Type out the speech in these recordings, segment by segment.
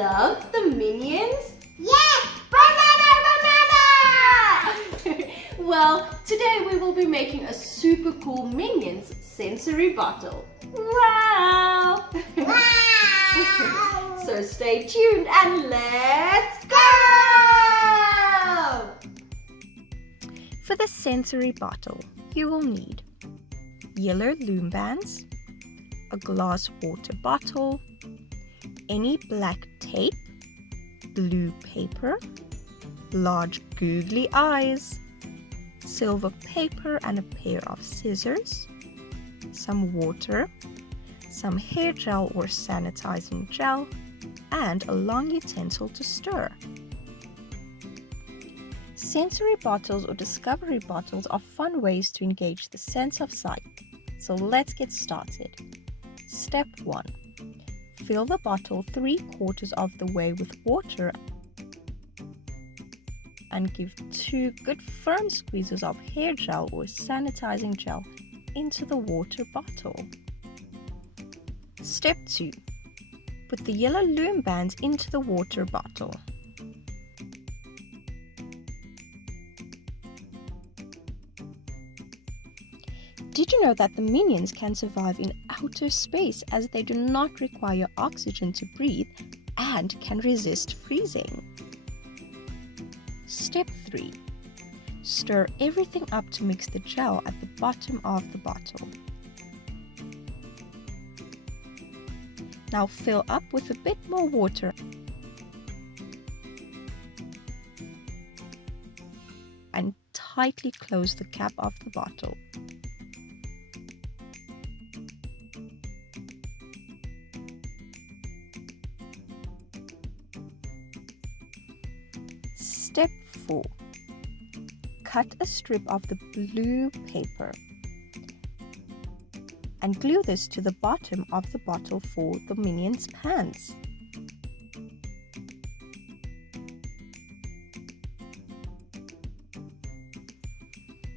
love the Minions? Yes! Banana! Well, today we will be making a super cool Minions sensory bottle. Wow! Wow! So stay tuned and let's go! For the sensory bottle, you will need yellow loom bands, a glass water bottle, any black tape, blue paper, large googly eyes, silver paper and a pair of scissors, some water, some hair gel or sanitizing gel, and a long utensil to stir. Sensory bottles or discovery bottles are fun ways to engage the sense of sight. So let's get started. Step 1. Fill the bottle 3/4 of the way with water and give 2 good firm squeezes of hair gel or sanitizing gel into the water bottle. Step 2. Put the yellow loom bands into the water bottle. Did you know that the Minions can survive in outer space as they do not require oxygen to breathe and can resist freezing? Step 3. Stir everything up to mix the gel at the bottom of the bottle. Now fill up with a bit more water and tightly close the cap of the bottle. Step 4. Cut a strip of the blue paper and glue this to the bottom of the bottle for the Minions' pants.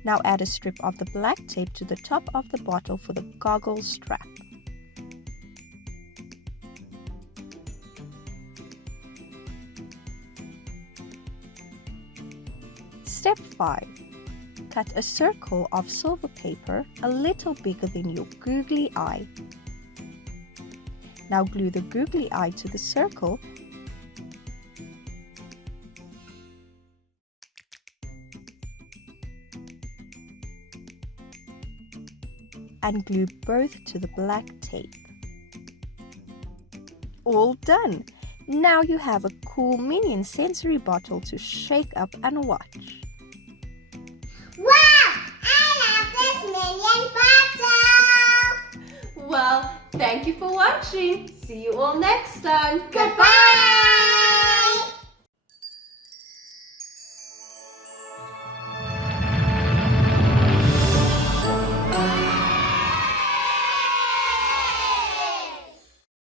Now add a strip of the black tape to the top of the bottle for the goggle strap. Step 5. Cut a circle of silver paper a little bigger than your googly eye. Now glue the googly eye to the circle and glue both to the black tape. All done! Now you have a cool Minion sensory bottle to shake up and watch. Wow! I love this Minion bottle! Well, thank you for watching. See you all next time. Goodbye!